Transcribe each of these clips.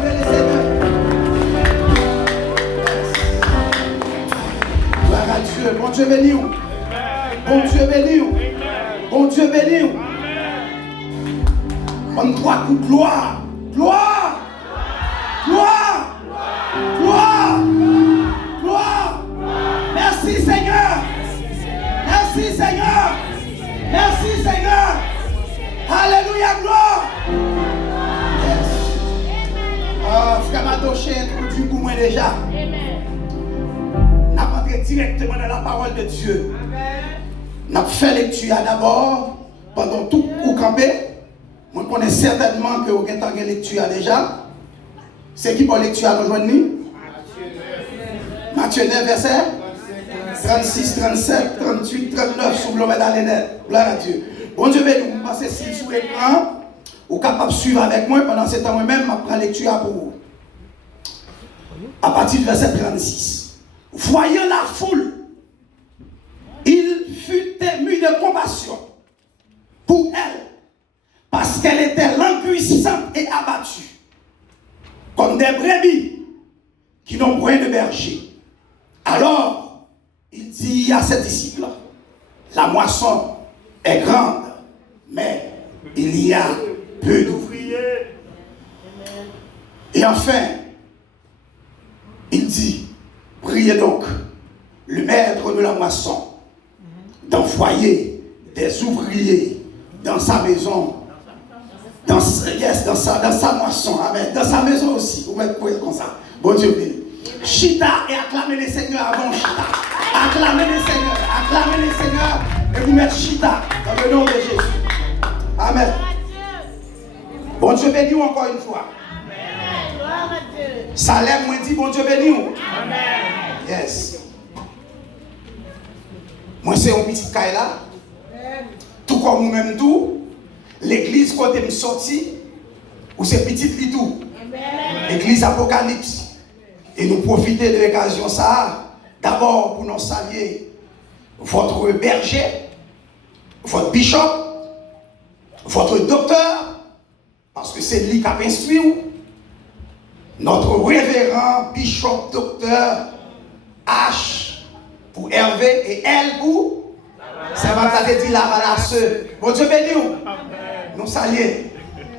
acclamer le Seigneur. Gloire à Dieu. Bon Dieu béni. Bon Dieu béni. Bon Dieu béni. On croit que gloire. Gloire. Gloire. Gloire. Gloire. Merci Seigneur. Merci Seigneur. Merci Seigneur. Alléluia, gloire. Frère Madoché introduit pour moi déjà. N'a pas entré directement dans la parole de Dieu. N'a fait lecture d'abord pendant tout le campé. Moi je connais certainement que vous avez une lecture déjà. C'est qui pour lecture à nous joindre? Matthieu 9 verset 36, 37, 38, 39 sous le dans les net. Gloire à Dieu. Bon Dieu béni, vous passez ici sous l'écran. Vous êtes capable de suivre avec moi pendant ce temps moi-même, je prends lecture pour vous. À partir du verset 36. Voyant la foule, il fut ému de compassion pour elle, parce qu'elle était languissante et abattue, comme des brebis qui n'ont point de berger. Alors, il dit à ses disciples, la moisson est grande, mais il y a peu d'ouvriers. Et enfin, il dit, priez donc le maître de la moisson d'envoyer des ouvriers dans sa maison, dans sa moisson, amen, dans sa maison aussi. Vous mettez comme ça. Bon Dieu béni. Chita et acclamez les seigneurs avant Chita. Acclamez les seigneurs et vous mettez Chita dans le nom de Jésus. Amen. Bon Dieu béni encore une fois. Salem moi dit bon Dieu béni. Amen. Yes. Moi c'est un petit caille là. Tout comme vous-même tout. L'église côté me sorti ou c'est petit li tout. L'église Apocalypse. Et nous profiter de l'occasion ça. D'abord pour nous saluer votre berger, votre bishop, votre docteur, parce que c'est lui qui a instruit notre révérend bishop docteur H pour Hervé et L pour ça va dit la valasse. Bon Dieu béni nous saluer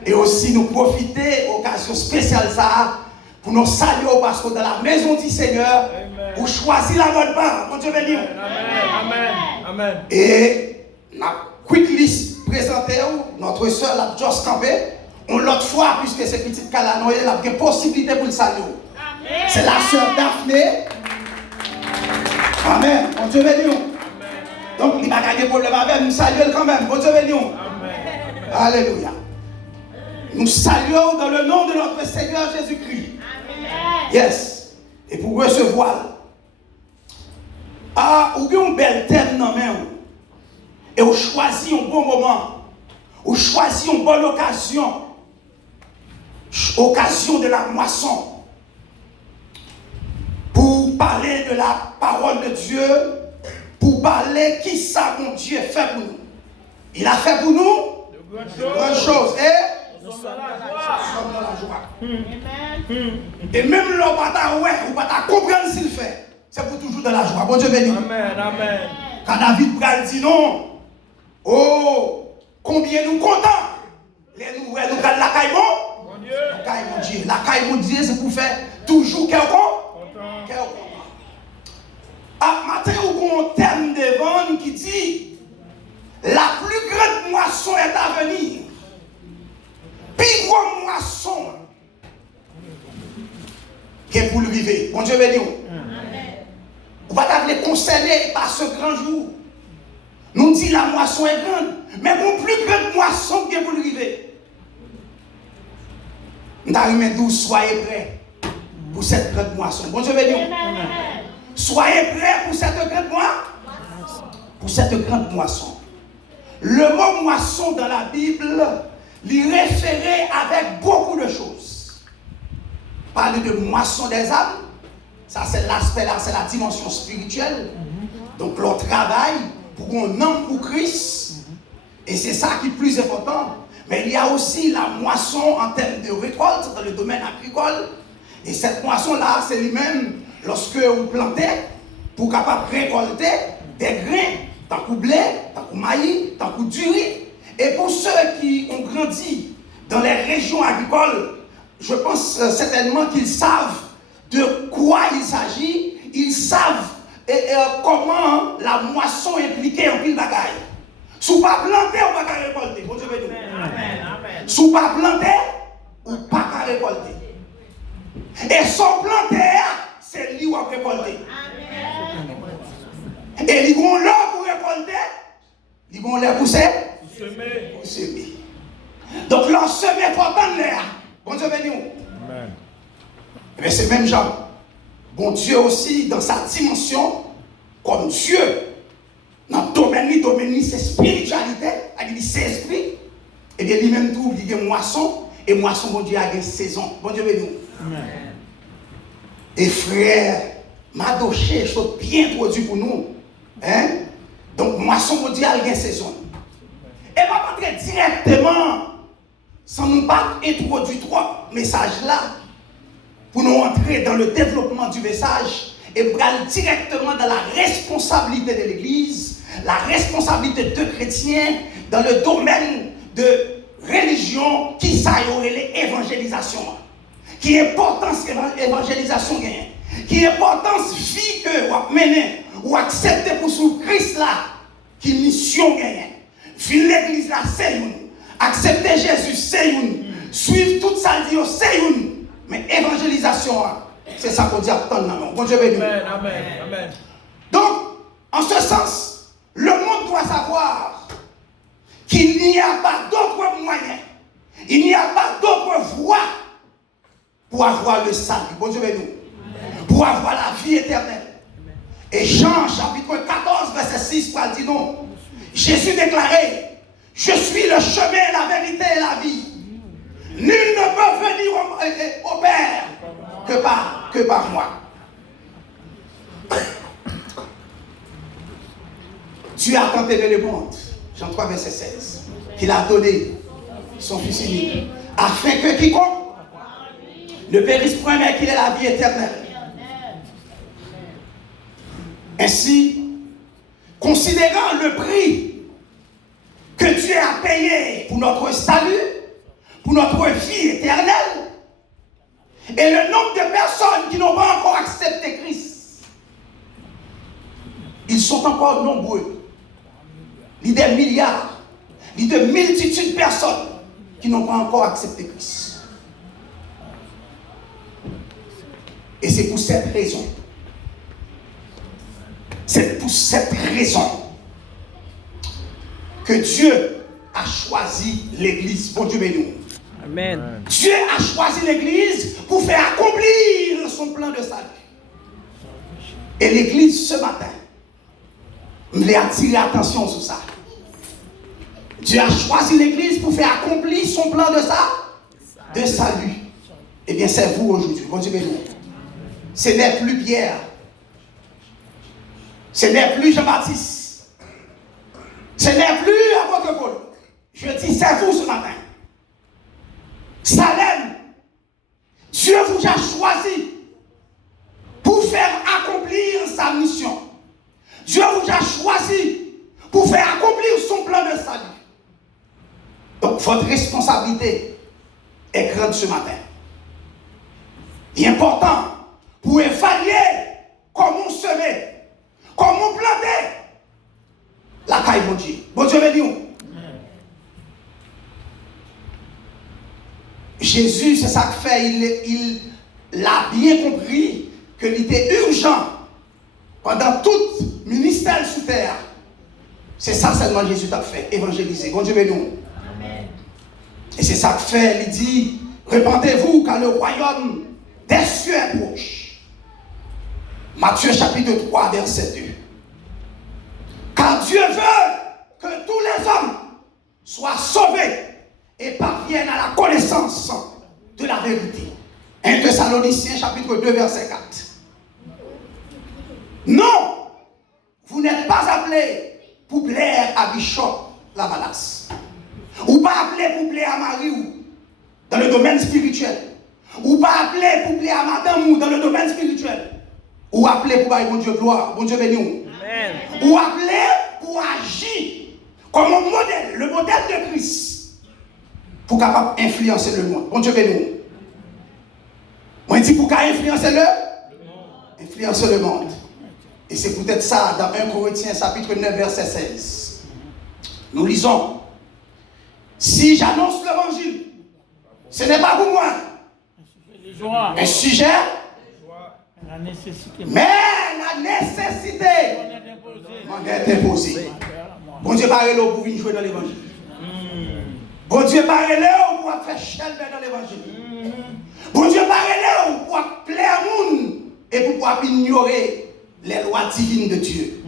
et aussi nous profiter occasion spéciale ça pour nous saluer parce que dans la maison du Seigneur pour choisir la bonne part. Bon Dieu béni. Amen. Et la quick list présentée notre soeur la Joss Campé. On l'autre fois, puisque c'est petite Calanoïe, elle a une possibilité pour le salut. C'est la sœur Daphné. Amen. Bon Dieu béni. Donc, il n'y a pas de problème avec nous saluons quand même. Bon Dieu béni. Alléluia. Nous saluons dans le nom de notre Seigneur Jésus-Christ. Yes. Et pour recevoir. Ah, ou bien un bel thème dans main. Et on choisit un bon moment. On choisit une bonne occasion. Occasion de la moisson. Pour parler de la parole de Dieu. Pour parler qui ça mon Dieu fait pour nous. Il a fait pour nous de grandes choses. Et nous sommes dans la joie. Et même le bata ouais, ou bata comprendre s'il fait. C'est pour toujours dans la joie. Bon Dieu béni. Amen. Quand David Bral dit non. Oh, combien nous comptons. Les nouvelles nous regardent la caille bon. Mon Dieu. La caille mon Dieu. La caille mon Dieu, c'est pour faire toujours quelqu'un. Ah, matin, on a un thème de vente qui dit la plus grande moisson est à venir. Plus grande moisson qui est pour le vivre. Bon Dieu béni. On va t'appeler concerné par ce grand jour. Nous dit la moisson est grande, mais mon plus grande moisson qui est pour le vivre. Nous t'arrivons tous, soyez prêts pour cette grande moisson. Bon Dieu béni. Soyez prêts pour cette grande moisson. Pour cette grande moisson. Le mot moisson dans la Bible, l'y référait avec beaucoup de choses. Parler de moisson des âmes, ça c'est l'aspect là, c'est la dimension spirituelle. Donc leur travail pour un homme pour Christ. Et c'est ça qui est plus important. Mais il y a aussi la moisson en termes de récolte dans le domaine agricole. Et cette moisson-là, c'est lui-même, lorsque vous plantez, pour capable récolter des grains, tant que blé, tant que maïs, tant que du riz. Et pour ceux qui ont grandi dans les régions agricoles, je pense certainement qu'ils savent de quoi il s'agit. Ils savent comment la moisson est impliquée en pile bagaille. Si vous ne pas planter, ou pas récolter. Bon Dieu béni. Si vous ne pas planter, ou pas récolter. Et sans planter, c'est lui qui va récolter. Et ils vont là pour récolter, ils vont là pour semer. Donc, leur semer, il faut attendre l'air. Bon Dieu béni. Mais c'est même genre. Bon Dieu aussi, dans sa dimension, comme Dieu, dans le domaine, c'est spiritualité, c'est esprit. Et bien, lui-même tout, il y a moisson, et moisson, bon Dieu, a une saison. Bon Dieu béni. Et frère, Madoché, chose bien produit pour nous. Hein? Donc, moisson, bon Dieu, a une saison. Et va rentrer directement, sans nous pas introduire trop message là, pour nous entrer dans le développement du message et pour aller directement dans la responsabilité de l'Église, la responsabilité de chrétiens dans le domaine de religion qui s'aille l'évangélisation. Qui importance l'évangélisation gagne, qui importance vie que vous menez ou accepter pour sous Christ là, qui mission gagne. Vivre l'Église là, c'est une. Accepter Jésus, c'est une. Suivre toute sa vie, c'est une. Mais évangélisation, c'est ça qu'on dit à ton nom. Bon Dieu béni. Amen. Donc, en ce sens, le monde doit savoir qu'il n'y a pas d'autre moyen, il n'y a pas d'autre voie pour avoir le salut. Bon Dieu béni. Pour avoir la vie éternelle. Et Jean, chapitre 14, verset 6, va dire non. Jésus déclarait, je suis le chemin, la vérité et la vie. Nul ne peut venir au Père que par moi. Dieu a tant aimé le monde, Jean 3, verset 16, qu'il a donné son Fils unique, afin que quiconque ne périsse point, mais qu'il ait la vie éternelle. Ainsi, considérant le prix que Dieu a payé pour notre salut, pour notre vie éternelle, et le nombre de personnes qui n'ont pas encore accepté Christ, ils sont encore nombreux. Il y a des milliards, il y a des multitudes de personnes qui n'ont pas encore accepté Christ. Et c'est pour cette raison. C'est pour cette raison que Dieu a choisi l'Église. Bon Dieu béni. Amen. Dieu a choisi l'Église pour faire accomplir son plan de salut. Et l'Église ce matin, je voulais attirer l'attention sur ça. Dieu a choisi l'Église pour faire accomplir son plan de salut. Eh bien, c'est vous aujourd'hui. Bon Dieu béni. Ce n'est plus Pierre. Ce n'est plus Jean-Baptiste. Ce n'est plus apôtre Paul. Je dis, c'est vous ce matin. Salem, Dieu vous a choisi pour faire accomplir sa mission. Dieu vous a choisi pour faire accomplir son plan de salut. Donc, votre responsabilité est grande ce matin. Il est important pour évaluer comment semer, comment planter la caille, bon Dieu. Bon Dieu béni. Jésus, c'est ça que fait, il a bien compris qu'il était urgent pendant tout ministère sous terre. C'est ça seulement Jésus t'a fait, évangéliser. Bon Dieu béni. Et c'est ça que fait, il dit, répandez-vous car le royaume des cieux est proche. Matthieu chapitre 3, verset 2. Car Dieu veut que tous les hommes soient sauvés et parviennent à la connaissance de la vérité. 1 Thessaloniciens chapitre 2, verset 4. Non, vous n'êtes pas appelés pour plaire à Bishop Lavalas. Ou pas appelé pour plaire à Marie ou dans le domaine spirituel. Ou pas appelé pour plaire à madame ou dans le domaine spirituel. Ou appelé pour bailler bon Dieu gloire, bon Dieu béni. Ou appelé pour agir comme un modèle, le modèle de Christ, pour capable influencer le monde. Bon Dieu béni. Moi je dis pour influencer influencer le monde. Et c'est peut-être ça dans 1 Corinthiens chapitre 9 verset 16. Nous lisons: si j'annonce l'évangile, ce n'est pas pour moi un sujet, mais la nécessité m'en est imposée. Bon Dieu parle pour venir jouer dans l'évangile. Bon Dieu parle pour faire chelbe dans l'évangile. Bon Dieu parle pour plaire au monde et pour pouvoir ignorer les lois divines de Dieu.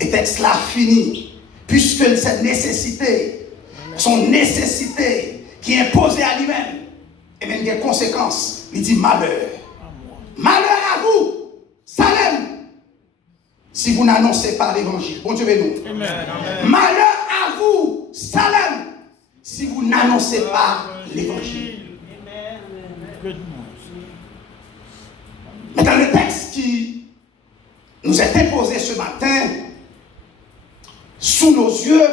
Et texte là fini, puisque cette nécessité, son nécessité qui est imposée à lui-même, et même des conséquences, il dit malheur. Malheur à vous, Salem, si vous n'annoncez pas l'évangile. Bon Dieu béni. Malheur à vous, Salem, si vous n'annoncez pas l'évangile. Mais dans le texte qui nous est imposé ce matin, sous nos yeux,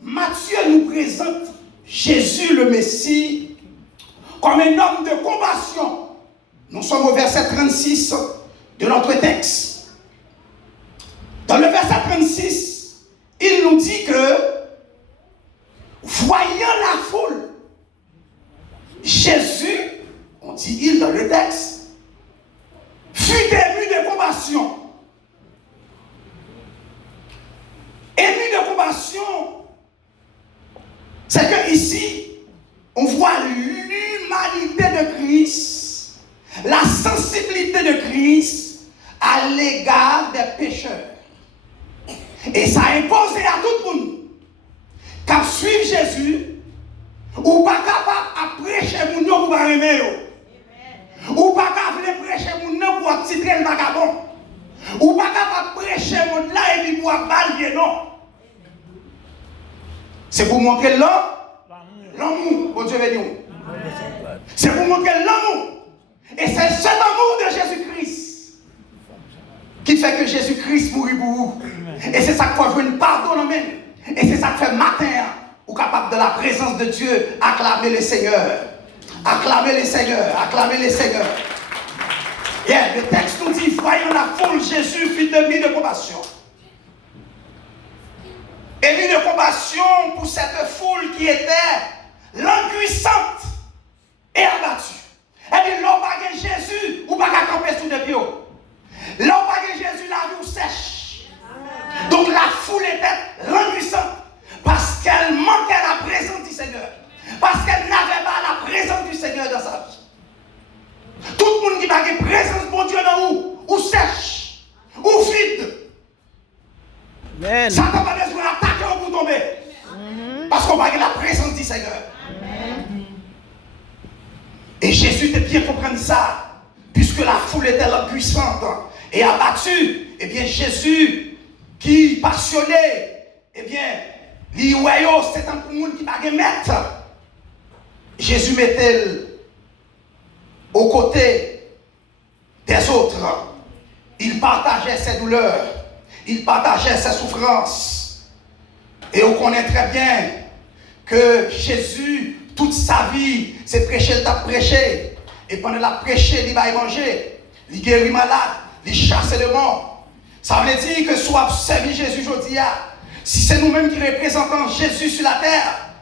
Matthieu nous présente Jésus le Messie comme un homme de compassion. Nous sommes au verset 36 de notre texte. Dans le verset 36, il nous dit que, voyant la foule, Jésus, on dit il dans le texte, fut ému de compassion. Ému de compassion, c'est que ici, on voit l'humanité de Christ, la sensibilité de Christ à l'égard des pécheurs. Et ça a imposé à tout le monde qu'à suivre Jésus, ou pas capable de prêcher mon nom pour aimer, ou pas capable de prêcher mon nom pour titrer le vagabond, ou pas capable de prêcher mon nom là et puis pour balayer, non. C'est pour montrer l'amour, bon Dieu béni. C'est pour montrer l'amour. Et c'est cet amour de Jésus-Christ qui fait que Jésus-Christ mourit pour vous. Et c'est ça qu'il faut jouer une pardon en même. Et c'est ça que fait matin, ou capable de la présence de Dieu, acclamer le Seigneur. Acclamer le Seigneur, acclamer le Seigneur. Yeah, le texte nous dit, voyant la foule, Jésus fut ému de compassion. Ému de compassion pour cette foule qui était languissante et abattue. Et dit, l'on pas de Jésus, ou pas qu'à camper sous des pieds. L'on pas de Jésus, la vie sèche. Donc la foule était languissante parce qu'elle manquait la présence du Seigneur. Parce qu'elle n'avait pas la présence du Seigneur dans sa vie. Tout le monde qui n'a pas de présence, bon Dieu, dans vous, ou sèche, ou vide. Amen. Ça n'a pas besoin d'attaquer ou pour tomber. Parce qu'on va avoir la présence du Seigneur. Amen. Et Jésus était bien comprendre ça. Puisque la foule était languissante et abattue, eh bien Jésus, qui passionné, eh bien, c'est un monde qui n'a pas de maître. Jésus mettait aux côtés des autres. Il partageait ses douleurs. Il partageait ses souffrances. Et on connaît très bien que Jésus, toute sa vie, c'est prêcher, il a prêché. Et pendant la prêcher, il va manger. Il guérit malade, il chasse le mort. Ça veut dire que soit servi Jésus aujourd'hui, si c'est nous-mêmes qui représentons Jésus sur la terre,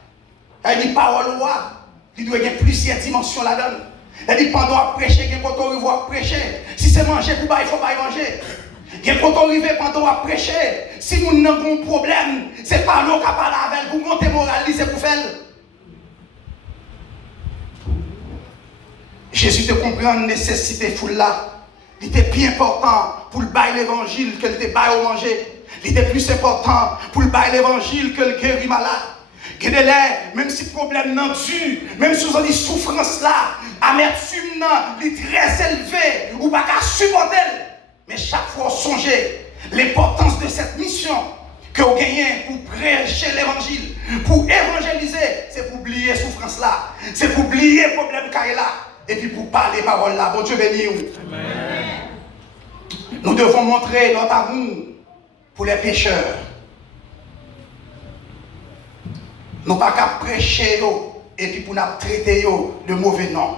il dit parole roi, il doit y avoir plusieurs dimensions là-dedans. Il dit pendant prêcher, il faut revoir prêcher. Si c'est manger, il faut pas manger. Il faut arriver pendant à prêcher. Si nous n'avons pas un problème, c'est pas nous qui parlons avec vous, monter moral, c'est pour faire. Jésus te comprend la nécessité foule là. Il était bien important pour le bail l'évangile que le bail au manger. Il était plus important pour le bail l'évangile que le guérir malade. Même si le problème n'est dur, même si vous avez des souffrances là, amertume est très élevé, ou pas qu'à supporter. Mais chaque fois, songez l'importance de cette mission. que vous gagnez pour prêcher l'évangile, pour évangéliser, c'est pour oublier souffrance là, c'est pour oublier problème qu'il là, et puis pour parler parole là. Bon Dieu béni vous. Nous devons montrer notre amour pour les pécheurs. Nous ne pouvons pas prêcher et puis pour nous traiter de mauvais noms.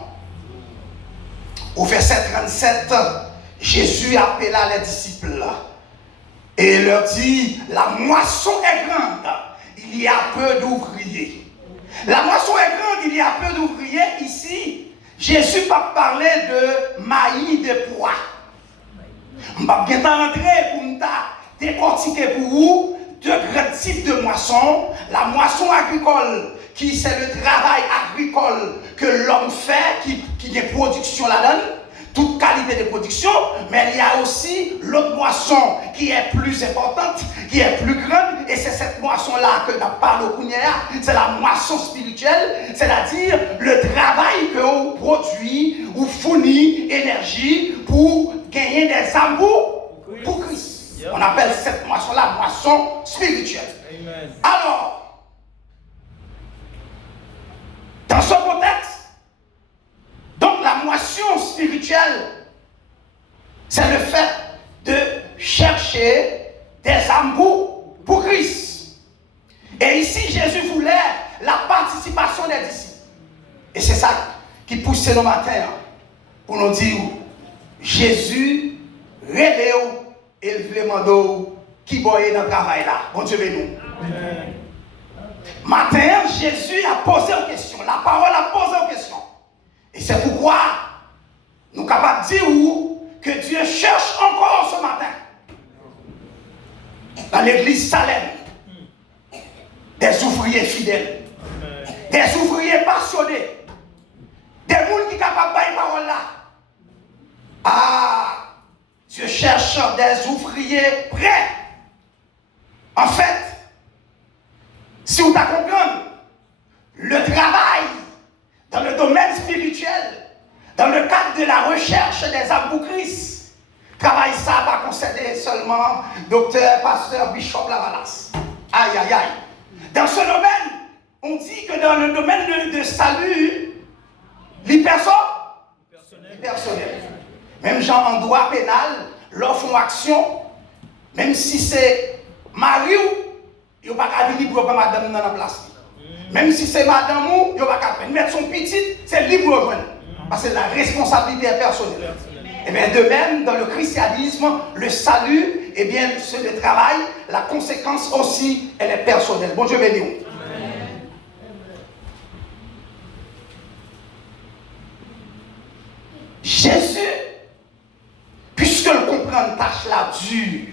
Au verset 37, Jésus appela les disciples et leur dit, la moisson est grande, il y a peu d'ouvriers. La moisson est grande, il y a peu d'ouvriers. Ici, Jésus va parler de maïs de pois. Je ne vais pas bien rentrer pour nous décortiquer pour vous deux grands types de moissons. La moisson agricole, qui c'est le travail agricole que l'homme fait, qui est production là-dedans, toute qualité de production, mais il y a aussi l'autre moisson qui est plus importante, qui est plus grande, et c'est cette moisson-là que nous parlons au Kounia, c'est la moisson spirituelle, c'est-à-dire le travail que vous produit ou fournit énergie pour gagner des âmes pour Christ. On appelle cette moisson-là moisson spirituelle. Amen. Alors, dans ce contexte, donc la moisson spirituelle, c'est le fait de chercher des âmes pour Christ. Et ici, Jésus voulait la participation des disciples. Et c'est ça qui pousse nos matins pour nous dire, Jésus, réveille et le mando qui boye dans le travail là. Bon Dieu béni nous. Matin, Jésus a posé une question. La parole a posé une question. Et c'est pourquoi nous sommes capables de dire que Dieu cherche encore ce matin dans l'église Salem des ouvriers fidèles, des ouvriers passionnés, des gens qui sont capables de faire parole là. Ah, Dieu cherche des ouvriers prêts. En fait, si vous comprenez, le travail dans le domaine spirituel, dans le cadre de la recherche des âmes pour Christ, travail ça va concéder seulement docteur, pasteur, bishop Lavalas. Aïe, aïe, aïe. Dans ce domaine, on dit que dans le domaine de salut, les personnes personnelles. Même gens en droit pénal, leur font action, même si c'est mari, il n'y a pas qu'à venir pour madame dans la place. Même si c'est madame ou, il n'y a pas qu'à mettre son petit, c'est libre de joindre. Parce que la responsabilité est personnelle. Et bien de même, dans le christianisme, le salut, et bien c'est le travail, la conséquence aussi, elle est personnelle. Bon Dieu béni. Jésus, puisque le comprendre tâche là dure,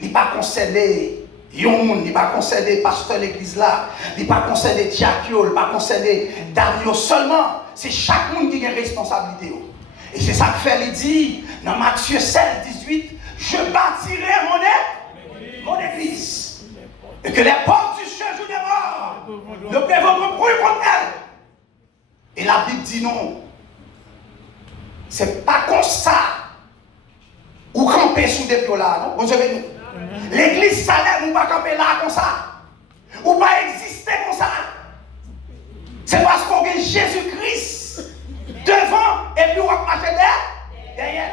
il n'est pas concédé. Il n'est pas concédé pasteur de l'église là, il n'est pas concédé diacre, il n'est pas concédé Dario seulement. C'est chaque monde qui a une responsabilité. Et c'est ça que fait, il dit dans Matthieu 16, 18, je bâtirai mon église. Et que les portes du séjour des morts ne peuvent bruit contre elle. Et la Bible dit non. C'est pas comme ça. Ou camper sous des pieds là, non? Bon, je vais nous. L'église Salem, ou pas camper là comme ça. Ou pas exister comme ça. C'est parce qu'on a Jésus-Christ devant et puis on va marcher derrière.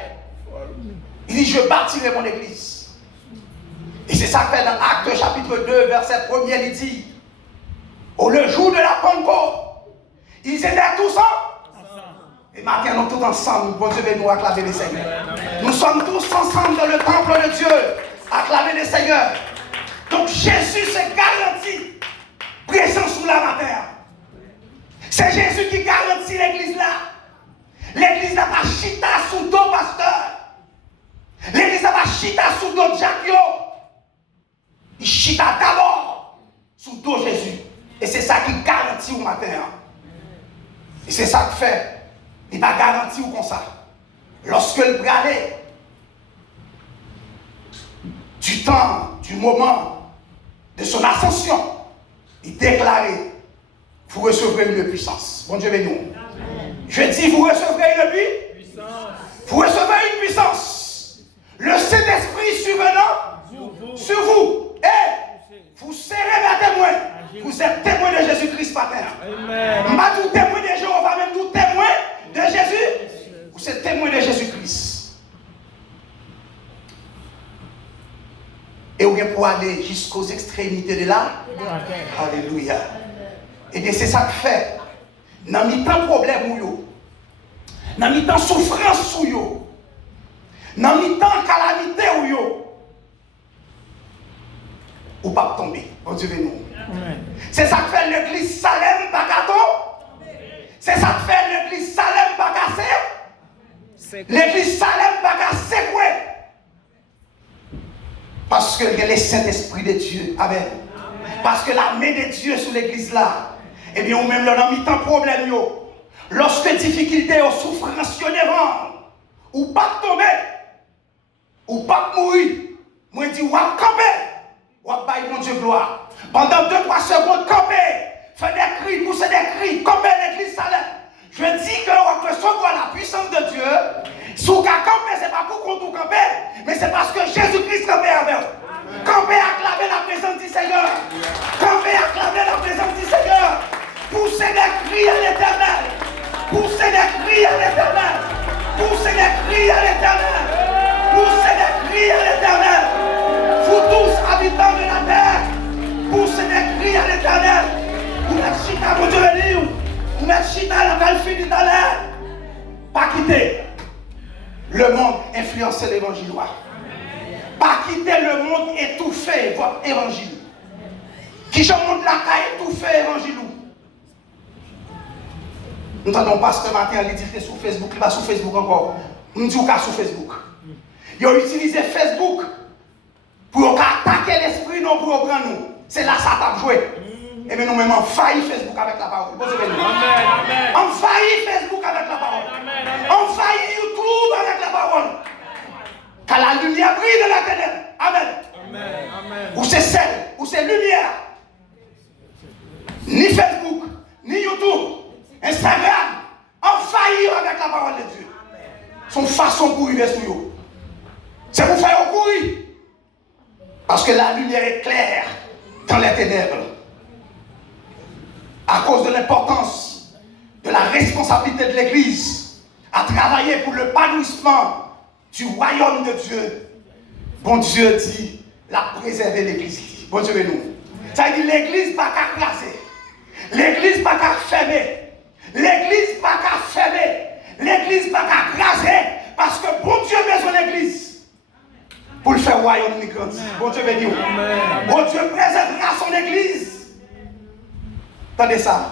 Il dit, je bâtirai mon église. Et c'est ça que fait dans Actes chapitre 2, verset 1er, il dit, le jour de la Pentecôte, ils étaient tous ensemble. Et maintenant, nous tous ensemble, bon Dieu, nous acclamer les Seigneurs. Nous sommes tous ensemble dans le temple de Dieu, acclamer les Seigneurs. Donc Jésus se garantit présent sous la terre. C'est Jésus qui garantit l'église là. L'église n'a pas chita sous dos pasteur. L'église n'a pas chita sous dos Jacques. Il chita d'abord sous dos Jésus. Et c'est ça qui garantit au matin. Et c'est ça que fait. Il va garantir comme ça. Lorsque le bralé, du temps, du moment de son ascension, il déclarait, vous recevrez une puissance. Bon Dieu béni. Je dis, vous recevrez une puissance. Vous recevrez une puissance. Le Saint-Esprit survenant sur vous. Et Vous êtes témoin de Jésus-Christ matin. Pas tout témoin de Jéhovah, même tout témoin de Jésus. Vous êtes témoin de Jésus-Christ. Et vous pour aller jusqu'aux extrémités de là. Alléluia. Et bien c'est ça que fait. Dans le temps problème ou yo. Dans le temps souffrance ou yo. Dans le temps calamité ou yo. Ou pas tomber. Bon Dieu nous. C'est ça que fait l'église Salem Bakato. C'est ça que fait l'église Salem Bakassé. L'église Salem Bakassé quoi? Parce que il y a le Saint-Esprit de Dieu. Amen. Parce que la main de Dieu sur l'église là. Eh bien, ou même là, dans le temps problème yo. Lorsque difficulté ou souffrance yo devant. Ou pas tomber. Ou pas mourir. Moi je dis ou pas camper. Ou pas bailler mon Dieu gloire. Pendant 2-3 secondes, camper. Faire des cris, pousser des cris. Camper l'église Salem. Je dis que on peut recevoir la puissance de Dieu. Si vous camper, ce n'est pas pour qu'on camper, mais c'est parce que Jésus-Christ campait avec vous. Camper, acclamer la présence du Seigneur. Camper, acclamer la présence du Seigneur. Poussez des cris à l'éternel. Poussez des cris à l'éternel. Poussez des cris à l'éternel. Poussez des cris à l'éternel. Vous tous, habitants de la terre, poussez des cris à l'éternel. Vous mettez chita, mon Dieu béni. Vous mettez chita, la belle fille de l'air. Pas quitter le monde influencer l'évangile. Pas quitter le monde étouffer votre évangile. Qui je montre la caille étouffer l'évangile. Nous entendons pasteur matin, il dit que sur Facebook, il va sur Facebook encore. Nous disons qu'il sur Facebook. Il a utilisé Facebook pour attaquer l'esprit, non pour prendre nous. C'est là que ça t'a joué. Et bien nous-mêmes, on faillit Facebook avec la parole. On faillit Facebook avec la parole. On faillit YouTube avec la parole. Car la lumière brille de la ténèbre. Amen. Ou c'est celle, ou c'est lumière. Ni Facebook, ni YouTube, Instagram, on faillit avec la parole de Dieu. Son façon pour vivre sur eux. C'est pour faire courir. Parce que la lumière est claire dans les ténèbres. À cause de l'importance de la responsabilité de l'Église à travailler pour le épanouissement du royaume de Dieu. Bon Dieu dit, la préserver l'Église. Bon Dieu nous. Ça dit l'Église pas qu'à classer. L'Église pas qu'à fermer. L'Église pas qu'à fermer. L'Église pas qu'à craser. Parce que bon Dieu a besoin de l'Église. Pour le faire royaume de grandir. Bon Dieu béni. Bon Dieu préservera son Église. Attendez ça.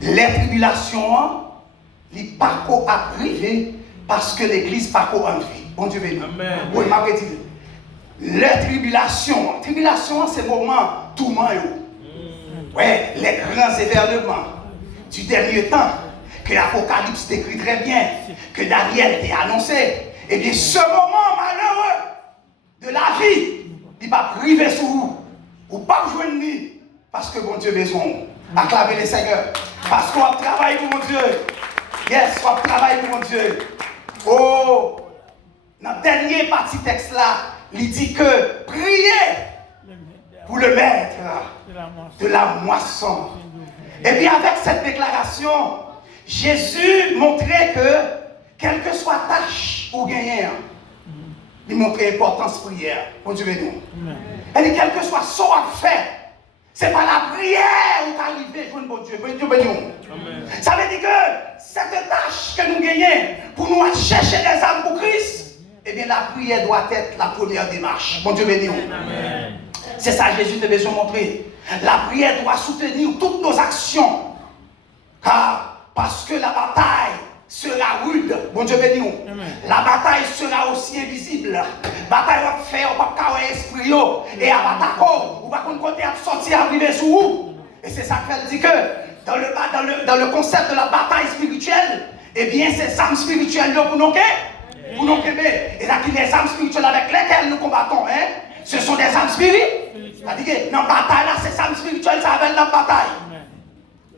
Les tribulations, les parcours à priver parce que l'église parcours en vie. Bon Dieu béni. Oui, m'a dit. Les tribulations, c'est le moment tourment. Ouais, les grands événements du dernier temps que l'Apocalypse décrit très bien, que Daniel t'a annoncé. Et bien, ce moment malheureux de la vie, il va priver sur vous, ou pas jouer de nuit. Parce que bon Dieu besoin acclamer les Seigneurs. Parce qu'on travaille pour mon Dieu. Yes, on travaille pour mon Dieu. Oh, dans la dernière partie texte là, il dit que priez pour le maître de la moisson. Et bien avec cette déclaration, Jésus montrait que quelle que soit tâche ou gagnant, il montrait l'importance de prière. Bon Dieu béni. Et dit quel que soit ce qu'on fait. Ce n'est pas la prière où arriver, jouer bon Dieu. Bon Dieu béni. Ça veut dire que cette tâche que nous gagnons pour nous chercher des âmes pour Christ, eh bien la prière doit être la première démarche. Bon Dieu béni. C'est ça que Jésus a besoin de montrer. La prière doit soutenir toutes nos actions. Parce que la bataille sera rude. Bon Dieu béni. La bataille sera aussi invisible. La bataille va faire, on va pas esprit et à bataille, on va côté à sortir, arriver sur vous. Et c'est ça qu'elle dit que dans le concept de la bataille spirituelle, eh bien c'est âmes spirituelles pour nous pour nous aimer. Et là, les âmes spirituelles avec lesquelles nous combattons, hein, ce sont des âmes spirituelles. C'est-à-dire que dans la bataille, là, c'est âmes spirituelles, ça appelle la bataille.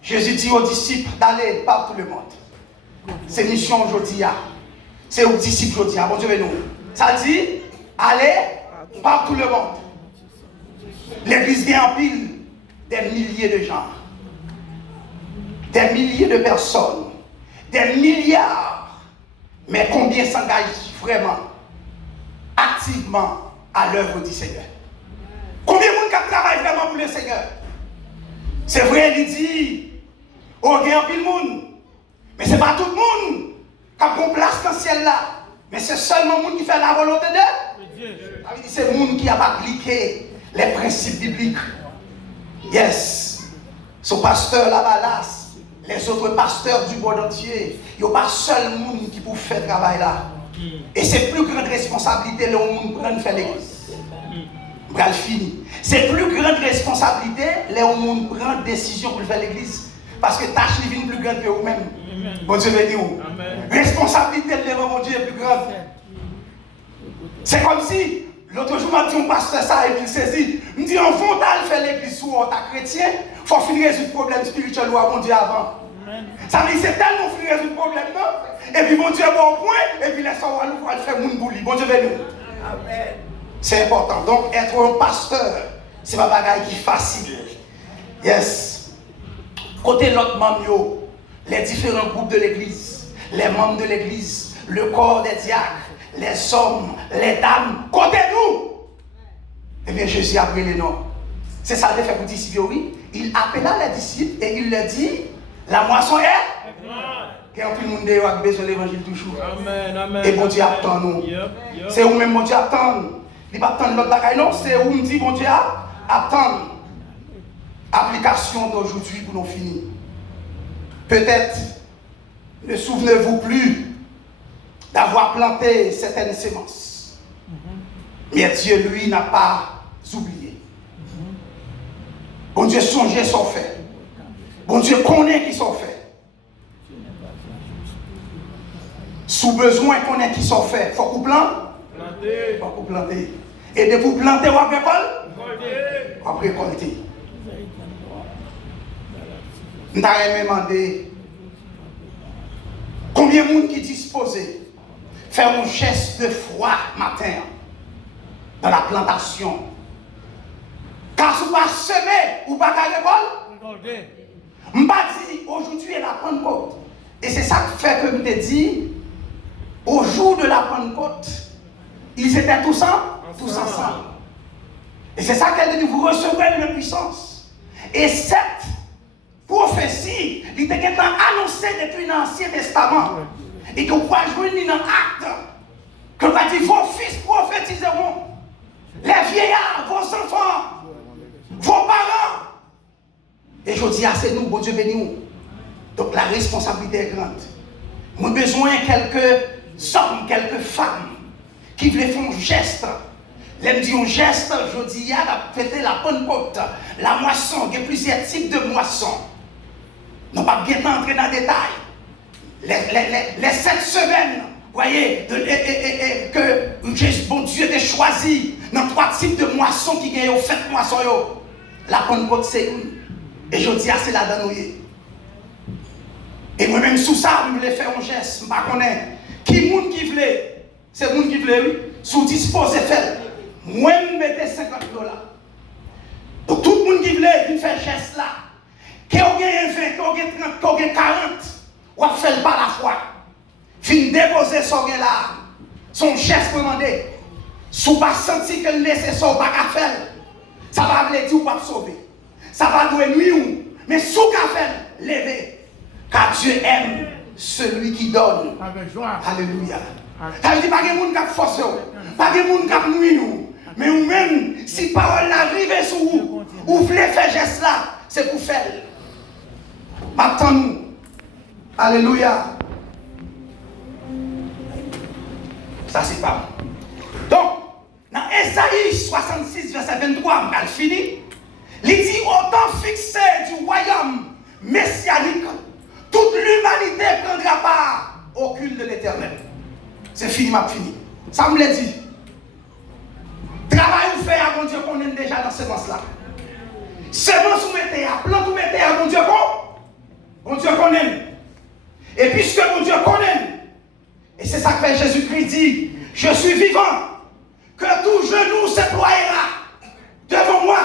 Jésus dit aux disciples d'aller par tout le monde. C'est mission aujourd'hui. C'est aux disciples aujourd'hui. Bon Dieu, nous. Ça dit, allez par tout le monde. L'église vient en pile des milliers de gens, des milliers de personnes, des milliards. Mais combien s'engagent vraiment, activement à l'œuvre du Seigneur? Combien de monde travaille vraiment pour le Seigneur? C'est vrai, il dit, oh, il y a un pile monde. Mais ce n'est pas tout le monde qui a une place dans le ciel là. Mais c'est seulement le monde qui fait la volonté de Dieu. C'est le monde qui a appliqué les principes bibliques. Yes. Son pasteur là-bas, les autres pasteurs du monde entier, il n'y a pas seul monde qui peut faire ce travail là. Et c'est plus grande responsabilité le monde prend faire l'église. Bral fini. C'est plus grande responsabilité les monde prend décision pour faire l'église. Parce que tâche est plus grande que vous-même. Bon Dieu béni. Responsabilité de mon Dieu est plus grande. C'est comme si l'autre jour, je dis un pasteur ça et puis il saisit. Il me dit, en fond, tu fait l'église ou ta chrétien, il faut finir résoudre le problème spirituel ou à mon Dieu avant. Ça veut dire c'est tellement finir résoudre le problème, non? Et puis mon Dieu est bon point, et puis les soirs, nous allons faire mon bouli. Bon Dieu béni. Amen. C'est important. Donc, être un pasteur, c'est pas bagaille qui est facile. Yes. Côté l'autre membre, les différents groupes de l'église, les membres de l'église, le corps des diacres, les hommes, les dames, côté nous. Eh bien, Jésus a pris les noms. C'est ça qu'il fait pour les disciples, oui. Il appela les disciples et il leur dit, la moisson est. Et en plus, le monde a besoin de l'évangile toujours. Amen, amen. Et bon Dieu attend nous. C'est où même bon Dieu attend. Il ne va pas attendre l'autre bagaille, non. C'est où me dit bon Dieu attend. Application d'aujourd'hui pour nous finir. Peut-être ne souvenez-vous plus d'avoir planté certaines semences. Mais Dieu, lui, n'a pas oublié. Bon Dieu songeait son fait. Bon Dieu connaît qui sont faits. Sous besoin connaît qui sont faits. Faut qu'on plante. Faut qu'on plante. Et de vous planter, vous récoltez. Vous récoltez. Je t'ai demandé combien de monde qui disposait faire un geste de foi matin dans la plantation. Car si vous ne semez ou pas récolter, je ne pas dire aujourd'hui est la Pentecôte. Et c'est ça qui fait que je te dis, au jour de la Pentecôte, ils étaient tous ensemble. Et c'est ça qu'elle dit, vous recevrez une puissance. Et cette prophétie, il était annoncée depuis l'Ancien Testament. Et que vous pouvez jouer dans l'acte. Que vous avez dit, vos fils prophétiseront. Les vieillards, vos enfants, vos parents. Et je dis, c'est nous, bon Dieu béni nous. Donc la responsabilité est grande. Nous avons besoin de quelques hommes, quelques femmes qui veulent faire un geste. L'aime dit un geste, je dis, il y a fêté la Pentecôte, la moisson, il y a plusieurs types de moissons. Nous ne pas bien entrer dans le détail. Les 7 semaines, vous voyez, que bon Dieu a choisi dans 3 types de moissons qui gagnent au fait moisson. La Pentecôte, c'est une. Et je dis, c'est là-dedans. Et moi-même, sous ça, je voulais faire un geste. Je ne connais pas. Qui monde qui voulait? C'est le monde qui voulait, oui. Sous disposé faire. Moi, je mettais $50. Donc, tout le monde qui voulait, il fait un geste là. Qui a gagné 20, qui a gagné 30, qui a gagné 40, ou a fait par la foi. Fin déposer son gars là. Son geste demandé. Si vous pas senti que le nécessaire pas qu'à faire, ça va vous dire ou pas sauver. Ça va nous nuire. Mais si vous qu'à faire, levez. Car Dieu aime celui qui donne. Avec joie. Alléluia. Ça veut dire pas que les gens qui forcent, pas que les gens qui nuisent. Mais vous-même, si parole arrive sur vous, vous voulez faire geste là, c'est pour faire. Attends-nous. Alléluia. Ça c'est pas bon. Donc, dans Esaïe 66, verset 23, on a fini. Il dit au temps fixé du royaume messianique, toute l'humanité prendra part au culte de l'Éternel. C'est fini, m'a fini. Ça me l'a dit. Travail ou fait à bon Dieu qu'on est déjà dans ce sens-là. Semence ou mettez à, plante ou mettez à bon Dieu qu'on. Bon Dieu qu'on aime. Et puisque bon Dieu qu'on aime, et c'est ça que fait Jésus-Christ dit, je suis vivant, que tout genou se ploiera devant moi.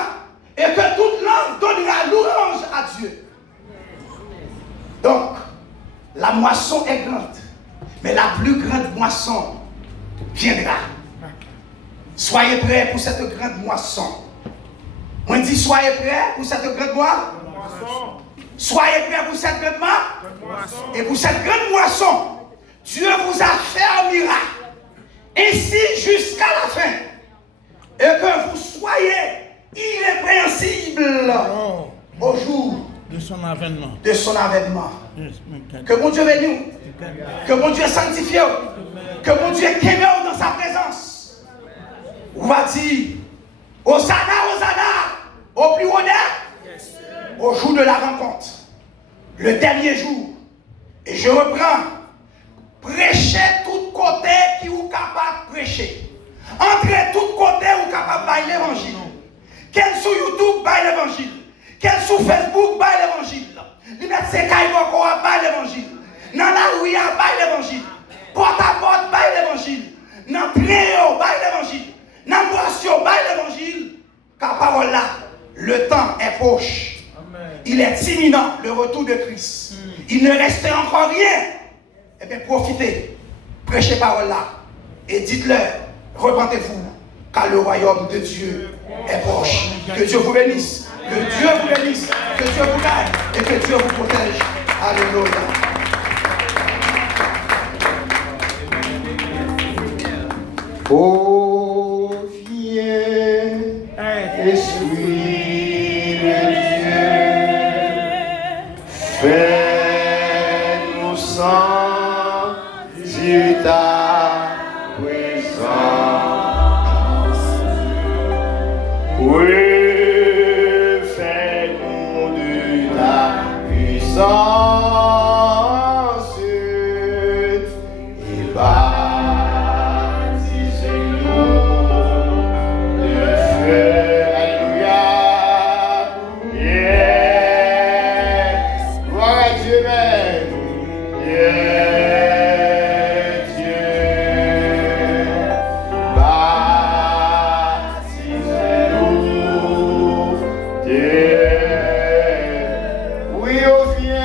et que toute langue donnera louange à Dieu. Donc, la moisson est grande, mais la plus grande moisson viendra. Soyez prêts pour cette grande moisson. On dit soyez prêts pour cette grande moisson. Soyez prêts pour cette grande moisson. Et pour cette grande moisson, Dieu vous a fait un miracle. Ainsi jusqu'à la fin. Et que vous soyez irrépréhensibles au jour de son avènement. De son avènement. Que mon Dieu bénisse. Que mon Dieu sanctifie. Que mon Dieu qu'aime dans sa présence. On va dire Hosanna, au plus honnête, au jour de la rencontre, le dernier jour. Et je reprends. Prêchez tout côté qui vous capable de prêcher. Entrez tout côté où capable de bailler l'évangile. Quel sur YouTube baille l'évangile. Quel sur Facebook baille l'évangile. Ils mettent ses cailles baille l'évangile. Dans la rue baille l'évangile. Porte à porte baille l'évangile. Dans le train baille l'évangile. Dans le boisson baille l'évangile. Car parole là, le temps est proche. Amen. Il est imminent, le retour de Christ. Il ne restait encore rien. Eh bien, profitez, prêchez parole là et dites-leur, repentez-vous, car le royaume de Dieu est proche. Que Dieu vous bénisse, que Dieu vous bénisse, que Dieu vous garde et que Dieu vous protège. Alléluia. Oh, viens, Esprit de Dieu, fais-nous sentir ta présence. Oui, fais-nous de ta puissance et yeah.